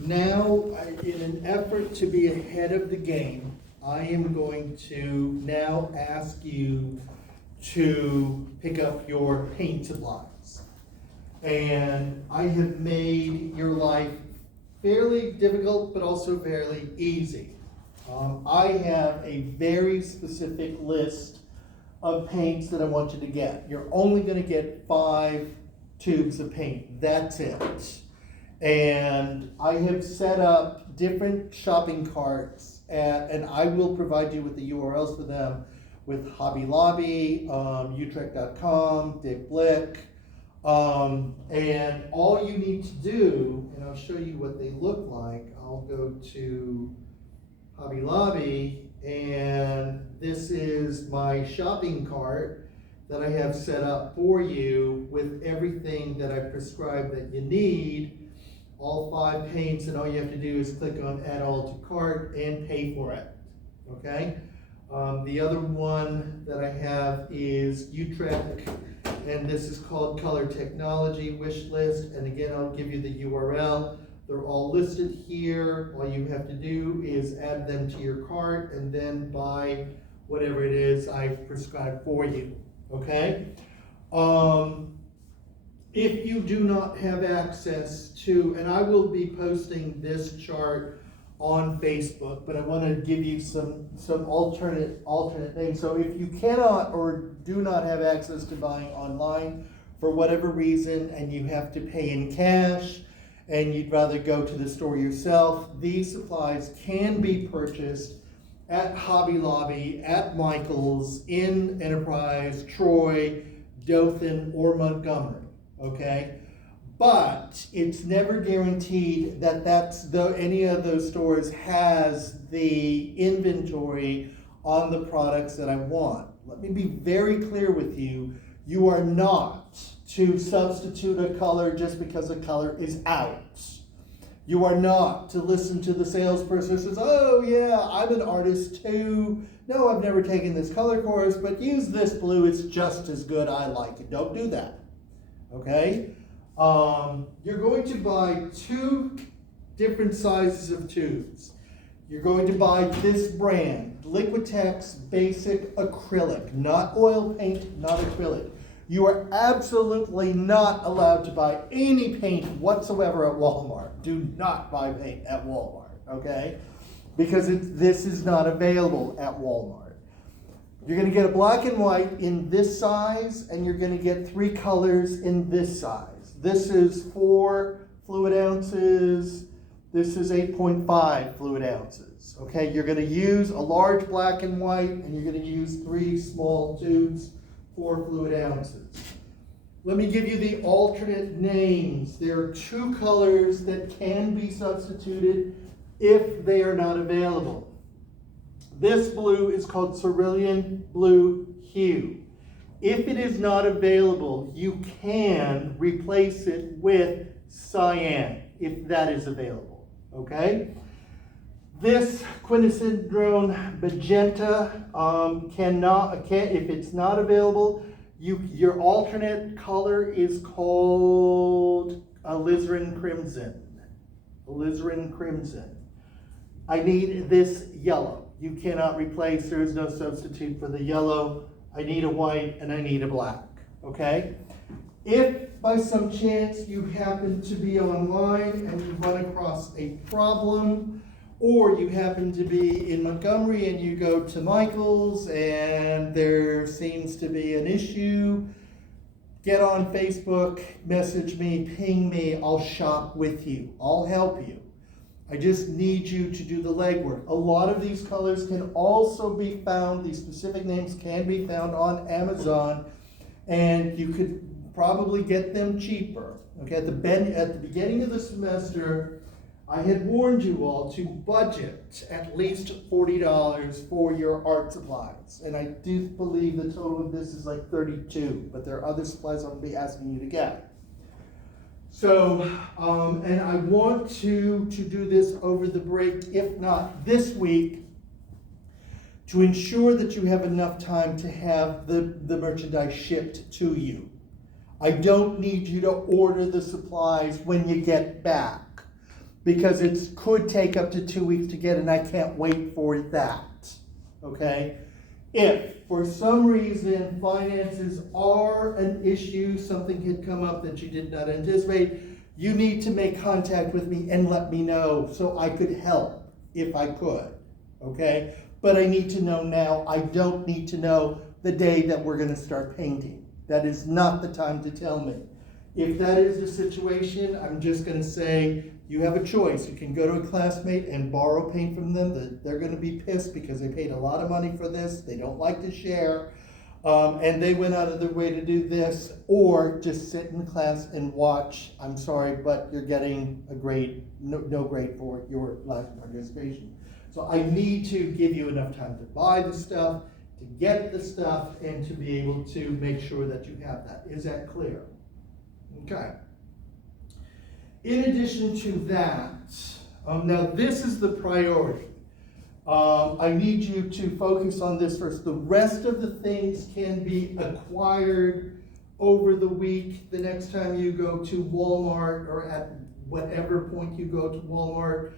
Now, in an effort to be ahead of the game, I am going to now ask you to pick up your paint supplies. And I have made your life fairly difficult, but also fairly easy. I have a very specific list of paints that I want you to get. You're only going to get 5 tubes of paint. That's it. And I have set up different shopping carts, and I will provide you with the URLs for them with Hobby Lobby, Utrecht.com, Dick Blick. And all you need to do, and I'll show you what they look like. I'll go to Hobby Lobby, and this is my shopping cart that I have set up for you with everything that I prescribed that you need. All 5 paints, and all you have to do is click on Add All to Cart and pay for it. Okay? The other one that I have is Utrecht, and this is called Color Technology Wish List. And again, I'll give you the URL. They're all listed here. All you have to do is add them to your cart and then buy whatever it is I've prescribed for you. Okay? If you do not have access to, and I will be posting this chart on Facebook, but I want to give you some alternate names. So if you cannot or do not have access to buying online for whatever reason, and you have to pay in cash, and you'd rather go to the store yourself, these supplies can be purchased at Hobby Lobby, at Michael's, in Enterprise, Troy, Dothan, or Montgomery. Okay, but it's never guaranteed that any of those stores has the inventory on the products that I want. Let me be very clear with you. You are not to substitute a color just because a color is out. You are not to listen to the salesperson who says, oh yeah, I'm an artist too. No, I've never taken this color course, but use this blue, it's just as good, I like it. Don't do that. Okay? You're going to buy 2 different sizes of tubes. You're going to buy this brand, Liquitex Basic Acrylic, not oil paint, not acrylic. You are absolutely not allowed to buy any paint whatsoever at Walmart. Do not buy paint at Walmart, okay? Because this is not available at Walmart. You're going to get a black and white in this size, and you're going to get 3 colors in this size. This is 4 fluid ounces. This is 8.5 fluid ounces. Okay, you're going to use a large black and white, and you're going to use 3 small tubes, 4 fluid ounces. Let me give you the alternate names. There are 2 colors that can be substituted if they are not available. This blue is called Cerulean Blue Hue. If it is not available, you can replace it with cyan, if that is available, okay? This quinacridone magenta if it's not available, your alternate color is called alizarin crimson. Alizarin crimson. I need this yellow. You cannot replace, there is no substitute for the yellow. I need a white and I need a black, okay? If by some chance you happen to be online and you run across a problem, or you happen to be in Montgomery and you go to Michael's and there seems to be an issue, get on Facebook, message me, ping me, I'll shop with you, I'll help you. I just need you to do the legwork. A lot of these colors can also be found, these specific names can be found on Amazon, and you could probably get them cheaper. Okay, at the beginning of the semester, I had warned you all to budget at least $40 for your art supplies. And I do believe the total of this is like $32, but there are other supplies I'll be asking you to get. So, and I want to do this over the break, if not this week, to ensure that you have enough time to have the merchandise shipped to you. I don't need you to order the supplies when you get back. because it could take up to 2 weeks to get, and I can't wait for that, okay? If for some reason finances are an issue, something had come up that you did not anticipate, you need to make contact with me and let me know so I could help if I could, okay? But I need to know now. I don't need to know the day that we're gonna start painting. That is not the time to tell me. If that is the situation, I'm just gonna say, you have a choice. You can go to a classmate and borrow paint from them. They're gonna be pissed because they paid a lot of money for this. They don't like to share. And they went out of their way to do this, or just sit in class and watch. I'm sorry, but you're getting a grade, no grade for your last participation. So I need to give you enough time to buy the stuff, to get the stuff, and to be able to make sure that you have that. Is that clear? Okay. In addition to that, now this is the priority. I need you to focus on this first. The rest of the things can be acquired over the week. The next time you go to Walmart, or at whatever point you go to Walmart,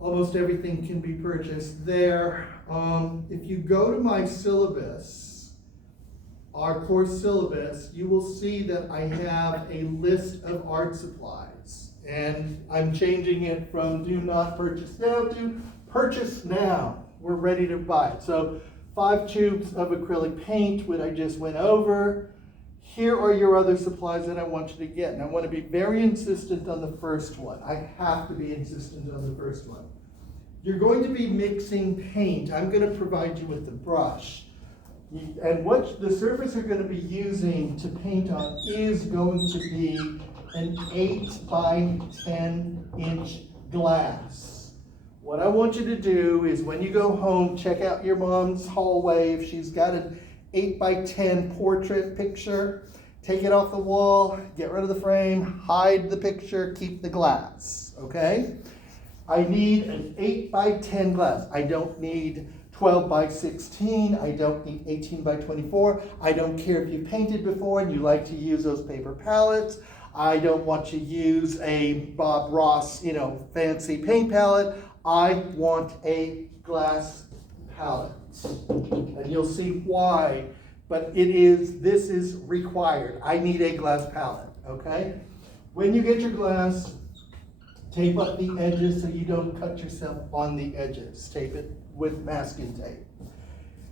almost everything can be purchased there. If you go to my syllabus, our course syllabus, you will see that I have a list of art supplies. And I'm changing it from do not purchase now to purchase now. We're ready to buy it. So 5 tubes of acrylic paint, which I just went over. Here are your other supplies that I want you to get. And I want to be very insistent on the first one. I have to be insistent on the first one. You're going to be mixing paint. I'm going to provide you with the brush. And what the surface you're going to be using to paint on is going to be an 8 by 10 inch glass. What I want you to do is when you go home, check out your mom's hallway. If she's got an 8 by 10 portrait picture, take it off the wall, get rid of the frame, hide the picture, keep the glass, okay? I need an 8 by 10 glass. I don't need 12 by 16. I don't need 18 by 24. I don't care if you painted before and you like to use those paper palettes. I don't want to use a Bob Ross, fancy paint palette. I want a glass palette. And you'll see why, but this is required. I need a glass palette, okay? When you get your glass, tape up the edges so you don't cut yourself on the edges. Tape it with masking tape.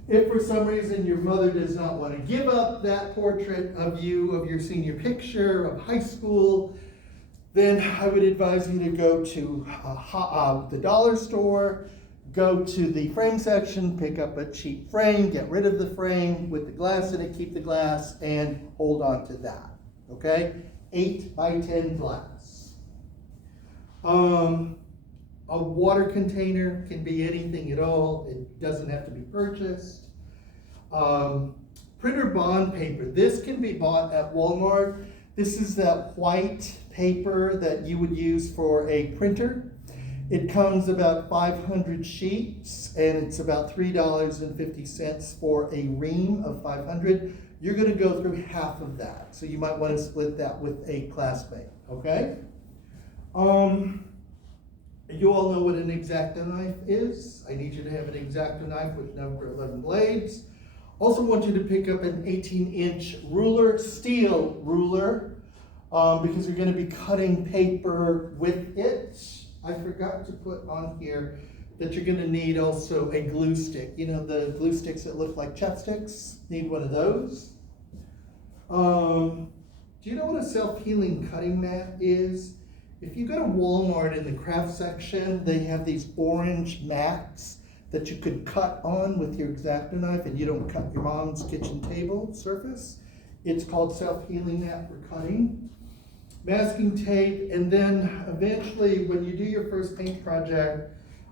If for some reason your mother does not want to give up that portrait of you, of your senior picture of high school, then I would advise you to go to the dollar store, go to the frame section, pick up a cheap frame, get rid of the frame with the glass in it, keep the glass, and hold on to that, okay? 8 by 10 glass. A water container can be anything at all. It doesn't have to be purchased. Printer bond paper. This can be bought at Walmart. This is that white paper that you would use for a printer. It comes about 500 sheets, and it's about $3.50 for a ream of 500. You're going to go through half of that, so you might want to split that with a classmate, okay? You all know what an X-Acto knife is. I need you to have an X-Acto knife with number 11 blades. Also want you to pick up an 18-inch ruler, steel ruler, because you're going to be cutting paper with it. I forgot to put on here that you're going to need also a glue stick. You know, the glue sticks that look like chopsticks? Need one of those. Do you know what a self-healing cutting mat is? If you go to Walmart in the craft section, they have these orange mats that you could cut on with your X-Acto knife, and you don't cut your mom's kitchen table surface. It's called self-healing mat for cutting. Masking tape, and then eventually when you do your first paint project,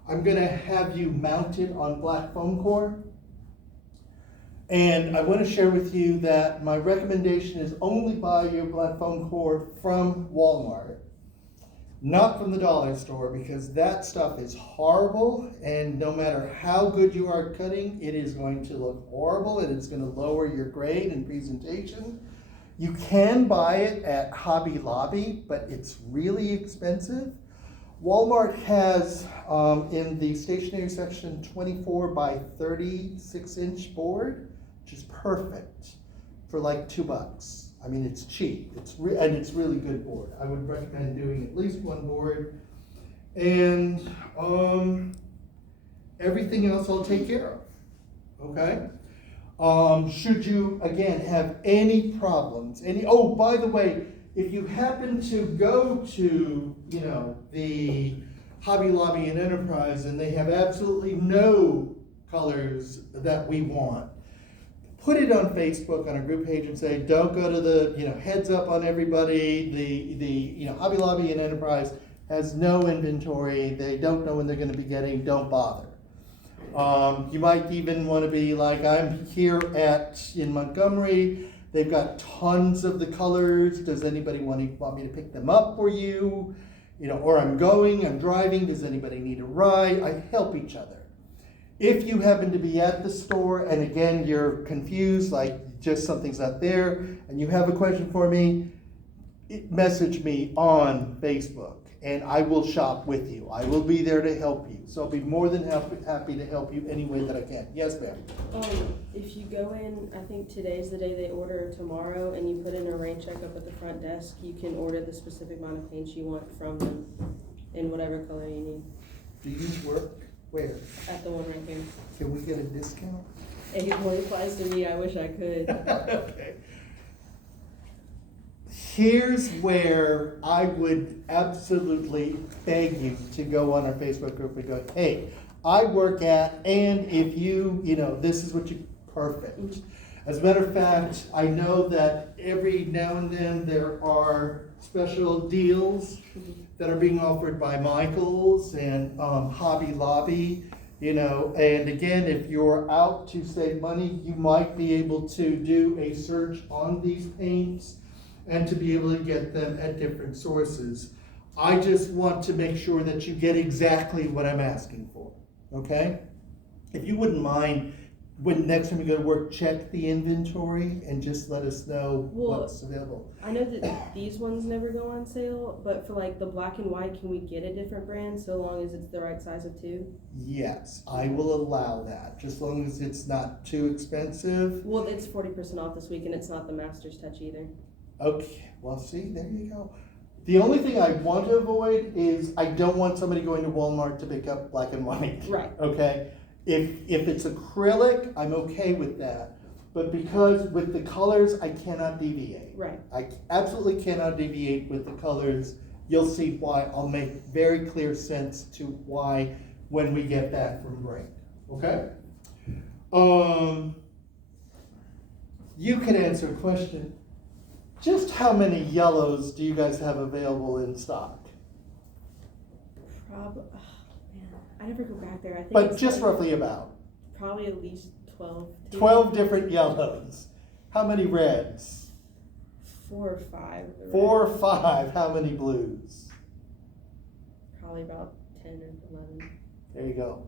I'm going to have you mount it on black foam core. And I want to share with you that my recommendation is only buy your black foam core from Walmart, not from the dollar store, because that stuff is horrible, and no matter how good you are at cutting, it is going to look horrible, and it's going to lower your grade and presentation. You can buy it at Hobby Lobby, but it's really expensive. Walmart has in the stationery section 24 by 36 inch board, which is perfect for like $2. I mean, it's cheap. And it's really good board. I would recommend doing at least one board. And everything else I'll take care of. Okay? Should you again have any problems, oh, by the way, if you happen to go to, the Hobby Lobby and Enterprise and they have absolutely no colors that we want, put it on Facebook on a group page and say, don't go to the, heads up on everybody, the Hobby Lobby and Enterprise has no inventory, they don't know when they're gonna be getting, don't bother. You might even want to be like, I'm here in Montgomery, they've got tons of the colors, does anybody want me to pick them up for you? Or I'm driving, does anybody need a ride? I help each other. If you happen to be at the store and again, you're confused, like just something's not there, and you have a question for me, message me on Facebook. And I will shop with you. I will be there to help you. So I'll be more than happy to help you any way that I can. Yes, ma'am. If you go in, I think today's the day they order, tomorrow, and you put in a rain check up at the front desk, you can order the specific amount of paints you want from them in whatever color you need. Do these work? Where? At the one right here. Can we get a discount? It only applies to me. I wish I could. Okay. Here's where I would absolutely beg you to go on our Facebook group and go, hey, I work at, and if you, this is what you, perfect. As a matter of fact, I know that every now and then there are special deals that are being offered by Michaels and Hobby Lobby, and again, if you're out to save money, you might be able to do a search on these paints and to be able to get them at different sources. I just want to make sure that you get exactly what I'm asking for, okay? If you wouldn't mind, when next time you go to work, check the inventory and just let us know what's available. I know that these ones never go on sale, but for like the black and white, can we get a different brand so long as it's the right size of 2? Yes, I will allow that, just as long as it's not too expensive. Well, it's 40% off this week and it's not the Master's Touch either. Okay, well, see, there you go. The only thing I want to avoid is I don't want somebody going to Walmart to pick up black and white. Right. Okay? If it's acrylic, I'm okay with that. But because with the colors, I cannot deviate. Right. I absolutely cannot deviate with the colors. You'll see why. I'll make very clear sense to why when we get back from break. Okay? You can answer a question. Just how many yellows do you guys have available in stock? Man, I never go back there. I think But it's just like roughly about. probably at least 12. 12 different yellows. How many reds? 4 or 5. 4 or 5. How many blues? Probably about 10 or 11. There you go.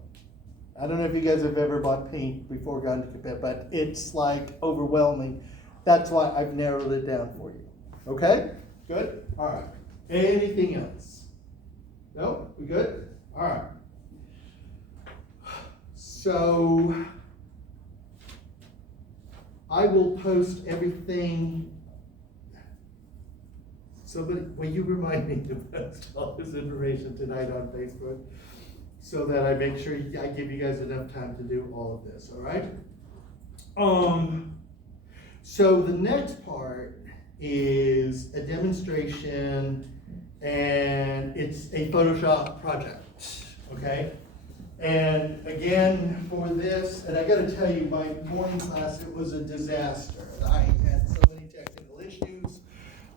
I don't know if you guys have ever bought paint before going to compare, but it's like overwhelming. That's why I've narrowed it down for you. Okay? Good? All right. Anything else? No? We good? All right. So I will post everything. Somebody, will you remind me to post all this information tonight on Facebook so that I make sure I give you guys enough time to do all of this, all right? So the next part is a demonstration, and it's a Photoshop project, okay? And again, for this, and I gotta tell you, my morning class, it was a disaster. I had so many technical issues.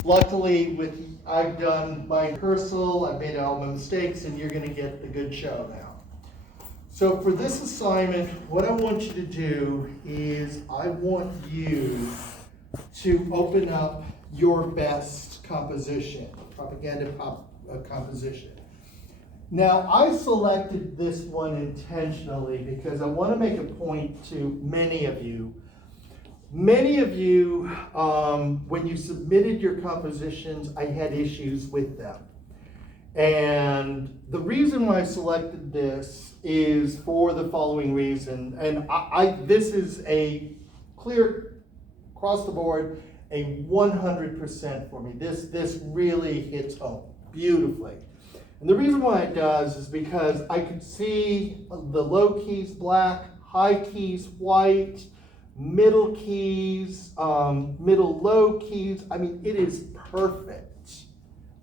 Luckily, I've done my rehearsal, I've made all my mistakes, and you're gonna get the good show now. So for this assignment, what I want you to do is I want you to open up your best composition, propaganda composition. Now, I selected this one intentionally because I want to make a point to many of you. Many of you, when you submitted your compositions, I had issues with them. And the reason why I selected this is for the following reason. And this is a clear across the board, a 100% for me. This really hits home beautifully. And the reason why it does is because I could see the low keys black, high keys white, middle keys, middle low keys. I mean, it is perfect. As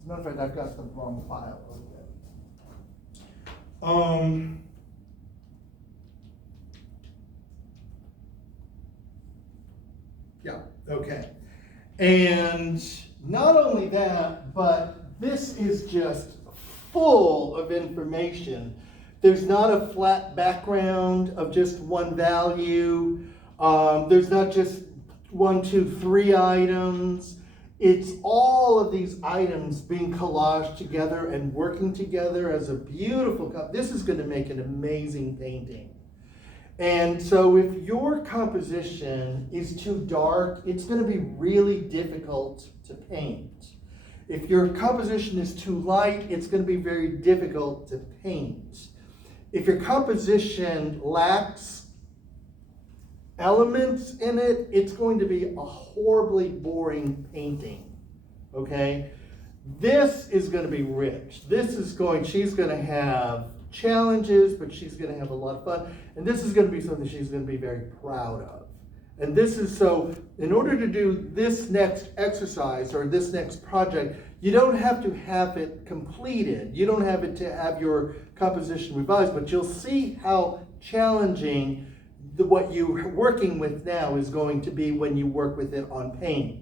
a matter of fact, I've got the wrong file open. Yeah, okay. And not only that, but this is just full of information. There's not a flat background of just one value. There's not just 1, 2, 3 items. It's all of these items being collaged together and working together as a beautiful this is going to make an amazing painting. And so if your composition is too dark, it's going to be really difficult to paint. If your composition is too light, it's going to be very difficult to paint. If your composition lacks elements in it, it's going to be a horribly boring painting, okay? This is going to be rich. She's going to have challenges, but she's going to have a lot of fun. And this is going to be something she's going to be very proud of. And this is so, in order to do this next exercise or this next project, you don't have to have it completed. You don't have it to have your composition revised, but you'll see how challenging what you're working with now is going to be when you work with it on paint.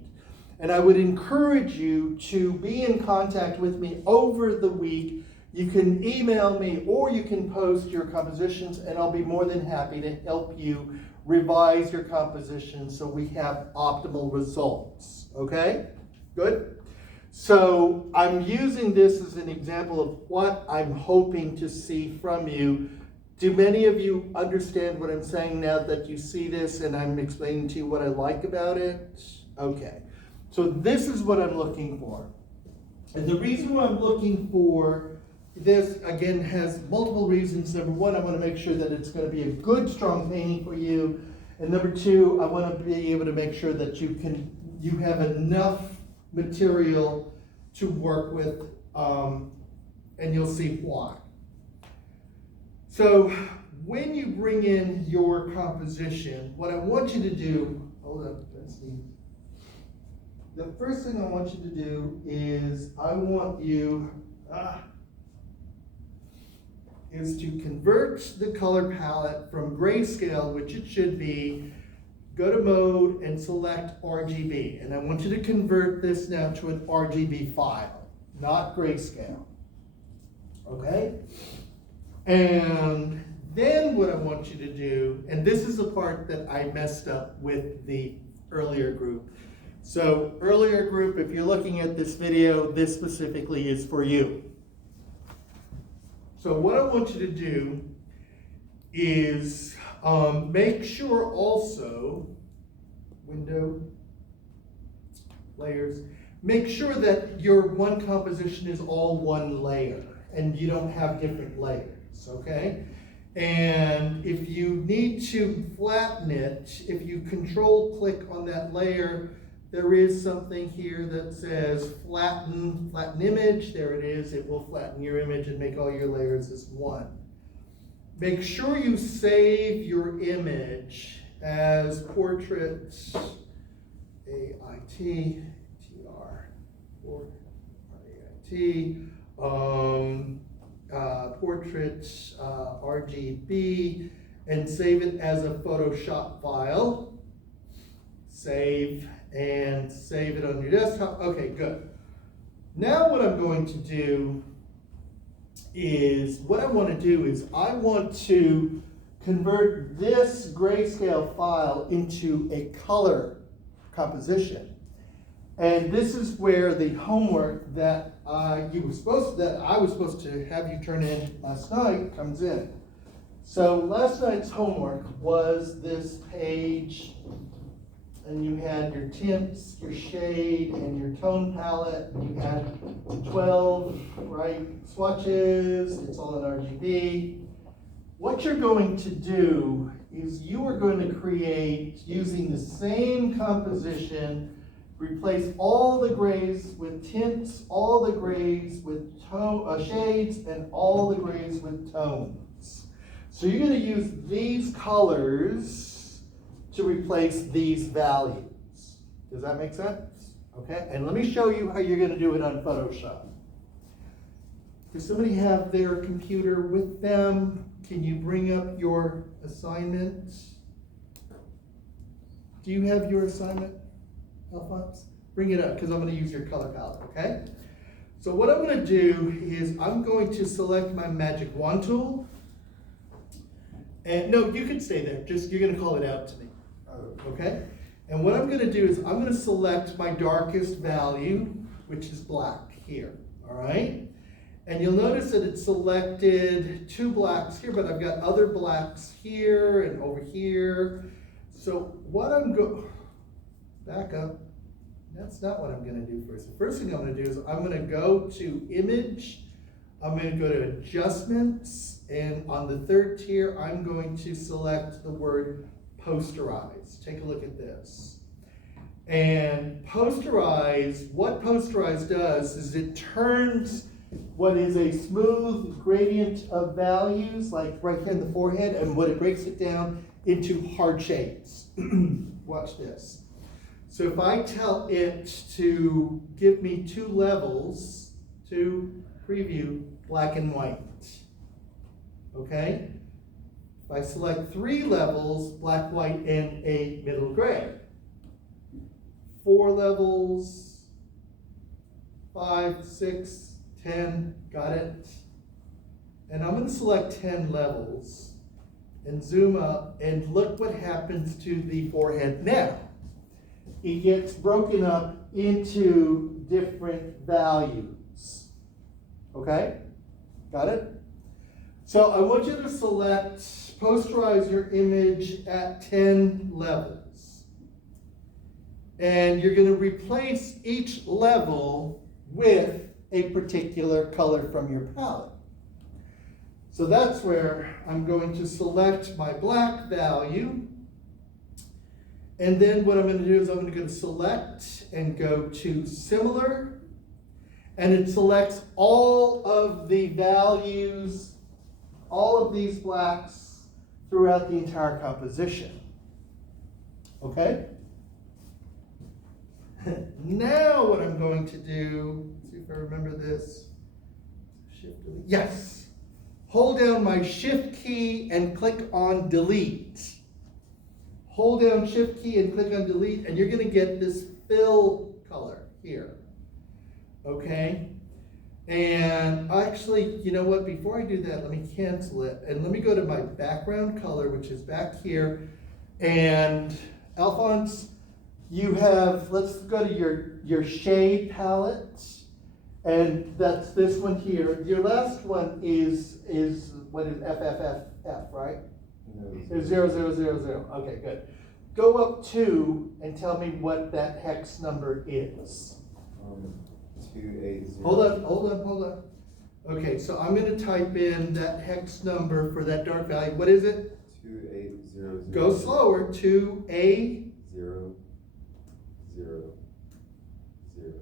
And I would encourage you to be in contact with me over the week. You can email me or you can post your compositions, and I'll be more than happy to help you revise your composition so we have optimal results. Okay? Good? So I'm using this as an example of what I'm hoping to see from you. Do many of you understand what I'm saying now that you see this and I'm explaining to you what I like about it? Okay. So this is what I'm looking for. And the reason why I'm looking for this, again, has multiple reasons. Number one, I want to make sure that it's going to be a good, strong painting for you. And number two, I want to be able to make sure that you have enough material to work with, and you'll see why. So when you bring in your composition, what I want you to do, hold up, let's see. The first thing I want you to do is is to convert the color palette from grayscale, which it should be, go to mode and select RGB. And I want you to convert this now to an RGB file, not grayscale. Okay? And then what I want you to do, and this is the part that I messed up with the earlier group. So earlier group, if you're looking at this video, this specifically is for you. So what I want you to do is make sure also, window, layers, make sure that your one composition is all one layer and you don't have different layers, okay? And if you need to flatten it, if you control click on that layer, there is something here that says flatten image. There it is. It will flatten your image and make all your layers as one. Make sure you save your image as portrait, A-I-T-T-R, R-A-I-T, portrait, RGB, and save it as a Photoshop file. Save. And save it on your desktop. Okay, good. Now what I'm going to do is, I want to convert this grayscale file into a color composition. And this is where the homework that I was supposed to have you turn in last night comes in. So last night's homework was this page and you had your tints, your shade, and your tone palette, and you had 12, right, swatches, it's all in RGB. What you're going to do is you are going to create, using the same composition, replace all the grays with tints, all the grays with shades, and all the grays with tones. So you're going to use these colors to replace these values. Does that make sense? Okay, and let me show you how you're going to do it on Photoshop. Does somebody have their computer with them? Can you bring up your assignment? Do you have your assignment, Alphonse? Bring it up, because I'm going to use your color palette, okay? So what I'm going to do is I'm going to select my magic wand tool. And no, you can stay there. Just, you're going to call it out to me, okay? And what I'm going to do is I'm going to select my darkest value, which is black here, all right? And you'll notice that it selected 2 blacks here, but I've got other blacks here and over here. So what back up. That's not what I'm going to do first. The first thing I'm going to do is I'm going to go to Image. I'm going to go to Adjustments. And on the 3rd tier, I'm going to select the word Posterize. Take a look at this. And Posterize, what Posterize does is it turns what is a smooth gradient of values, like right here in the forehead, and what it breaks it down into hard shades. Watch this. So if I tell it to give me 2 levels, to preview black and white, okay? If I select 3 levels, black, white, and a middle gray. 4 levels, 5, 6, 10, got it? And I'm going to select 10 levels and zoom up, and look what happens to the forehead now. It gets broken up into different values. Okay? Got it? So I want you to select, posterize your image at 10 levels. And you're going to replace each level with a particular color from your palette. So that's where I'm going to select my black value. And then what I'm going to do is I'm going to go to Select and go to Similar. And it selects all of the values, all of these blacks throughout the entire composition. Okay? Now what I'm going to do, let's see if I remember this. Shift, delete. Yes. Hold down my Shift key and click on Delete. Hold down Shift key and click on Delete, and you're going to get this fill color here. Okay? And actually, you know what? Before I do that, let me cancel it. And let me go to my background color, which is back here. And Alphonse, you have, let's go to your shade palette. And that's this one here. Your last one is what is FFFF, right? No. 0000. Okay, good. Go up 2 and tell me what that hex number is. 280. Hold on. Okay, so I'm going to type in that hex number for that dark value. What is it? 2800. Go slower. 2A. 0 0 0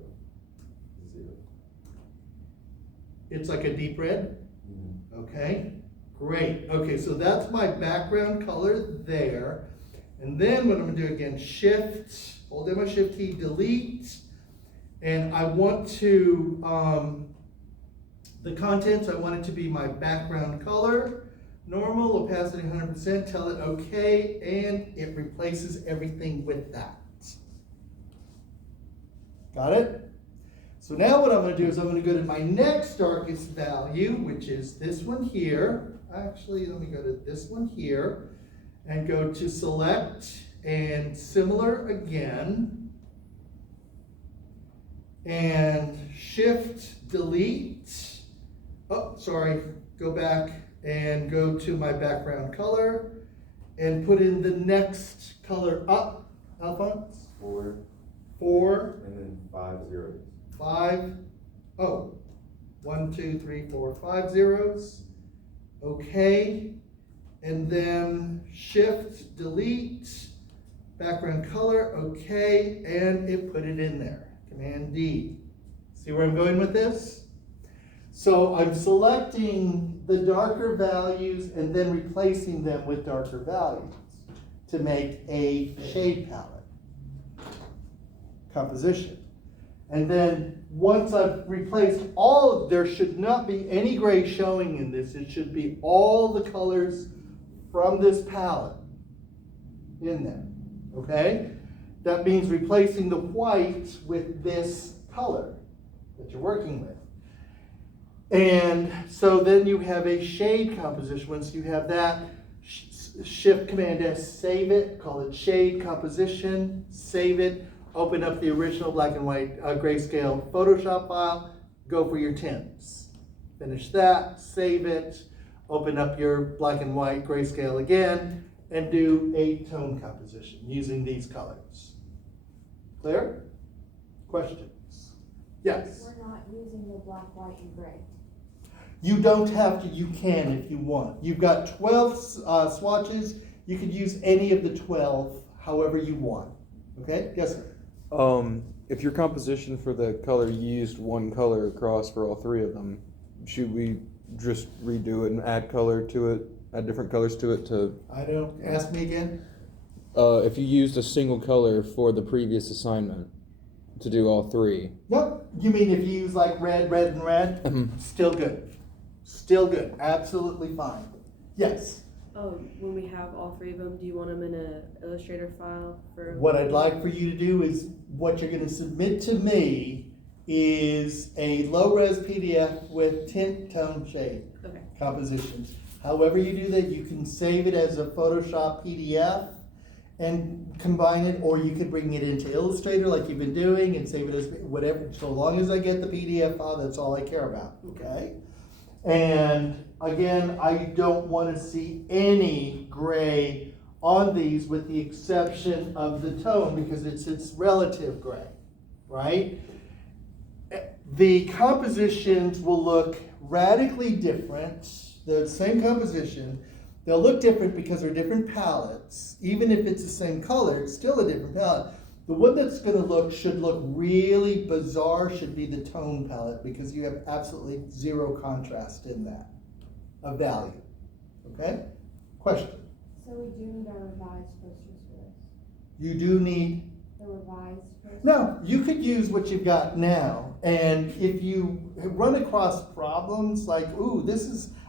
0. It's like a deep red. Mm-hmm. Okay, great. Okay, so that's my background color there. And then what I'm going to do again, Shift, hold down my Shift key, Delete. And I want to, the contents, I want it to be my background color, normal, opacity 100%, tell it okay, and it replaces everything with that. Got it? So now what I'm going to do is I'm going to go to my next darkest value, which is this one here. Actually, let me go to this one here and go to Select and Similar again. And Shift, Delete. Oh, sorry. Go back and go to my background color and put in the next color up Alphonse? 4, 4, and then 5 zeros. 5, oh, 1, 2, 3, 4, 5 zeros. Okay, and then shift, delete, background color, okay, and it put it in there. Command D. See where I'm going with this? So I'm selecting the darker values and then replacing them with darker values to make a shade palette composition. And then once I've replaced all, there should not be any gray showing in this. It should be all the colors from this palette in there, okay? That means replacing the white with this color that you're working with. And so then you have a shade composition. Once you have that, Shift Command S, save it, call it shade composition, save it, open up the original black and white grayscale Photoshop file, go for your tints. Finish that, save it, open up your black and white grayscale again, and do a tone composition using these colors. Clear? Questions? Yes? We're not using the black, white, and gray. You don't have to, you can if you want. You've got 12 swatches. You could use any of the 12 however you want. Okay? Yes, sir? If your composition for the color used one color across for all three of them, should we just redo it and add color to it, add different colors to it to? I don't, ask me again? If you used a single color for the previous assignment to do all three. Nope. You mean if you use like red, red, and red? Still good. Still good. Absolutely fine. Yes. When we have all three of them, do you want them in an Illustrator file for? What I'd like for you to do is, what you're going to submit to me is a low-res PDF with tint, tone, shade Okay. compositions. However you do that, you can save it as a Photoshop PDF and combine it, or you could bring it into Illustrator like you've been doing and save it as whatever. So long as I get the PDF file, that's all I care about, okay? And again, I don't want to see any gray on these with the exception of the tone because it's relative gray, right? The compositions will look radically different. The same composition, they'll look different because they're different palettes. Even if it's the same color, it's still a different palette. The one that's should look really bizarre should be the tone palette because you have absolutely zero contrast in that of value. Okay? Question? So we do need our revised posters for this? You do need. The revised posters? No, you could use what you've got now, and if you run across problems like, ooh,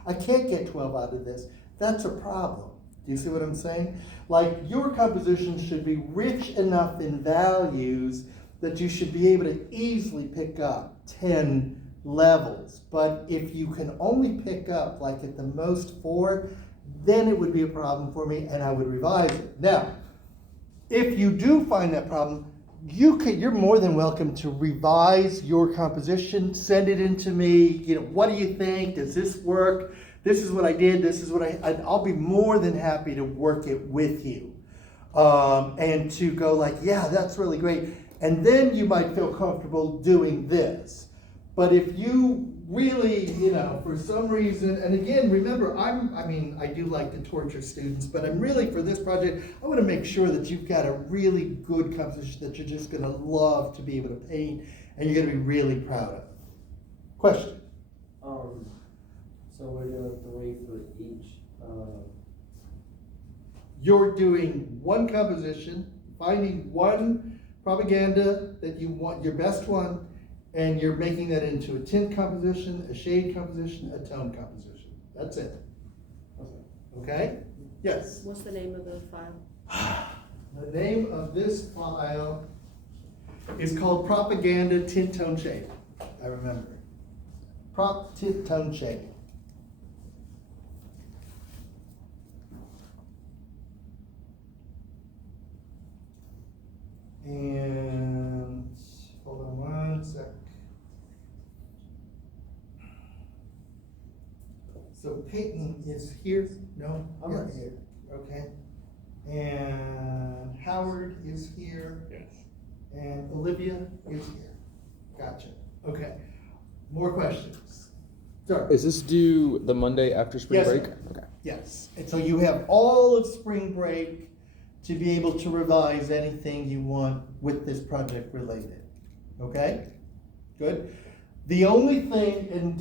I can't get 12 out of this, that's a problem. Do you see what I'm saying? Like, your composition should be rich enough in values that you should be able to easily pick up 10 levels. But if you can only pick up, like, at the most 4, then it would be a problem for me, and I would revise it. Now, if you do find that problem, you're more than welcome to revise your composition, send it in to me, what do you think, does this work? This is what I did, this is what I'll be more than happy to work it with you. And to go like, yeah, that's really great. And then you might feel comfortable doing this. But if you really, for some reason, and again, remember, I do like to torture students, but I'm really, for this project, I want to make sure that you've got a really good composition that you're just going to love to be able to paint, and you're going to be really proud of. Question? So we're doing 3 for each. You're doing one composition, finding one propaganda that you want, your best one, and you're making that into a tint composition, a shade composition, a tone composition. That's it. Okay? Yes? What's the name of the file? The name of this file is called Propaganda Tint Tone Shade. I remember. Prop Tint Tone Shade. And hold on one sec. So Peyton is here? No, I'm not here. Okay. And Howard is here. Yes. And Olivia is here. Gotcha. Okay. More questions? Sir? Is this due the Monday after spring Yes, break? sir. Okay. Yes. And so you have all of spring break to be able to revise anything you want with this project related. Okay? Good. The only thing, and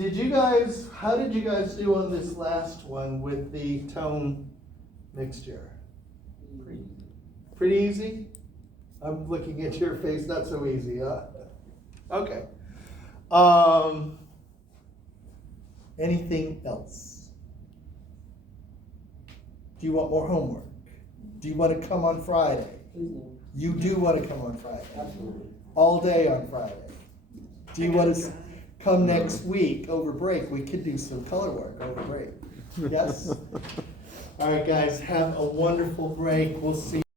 how did you guys do on this last one with the tone mixture? Pretty easy? I'm looking at your face, not so easy, huh? Okay. Anything else? Do you want more homework? Do you want to come on Friday? Please no. You do want to come on Friday? Absolutely. All day on Friday? Do you want to come next week over break? We could do some color work over break. Yes? All right, guys, have a wonderful break. We'll see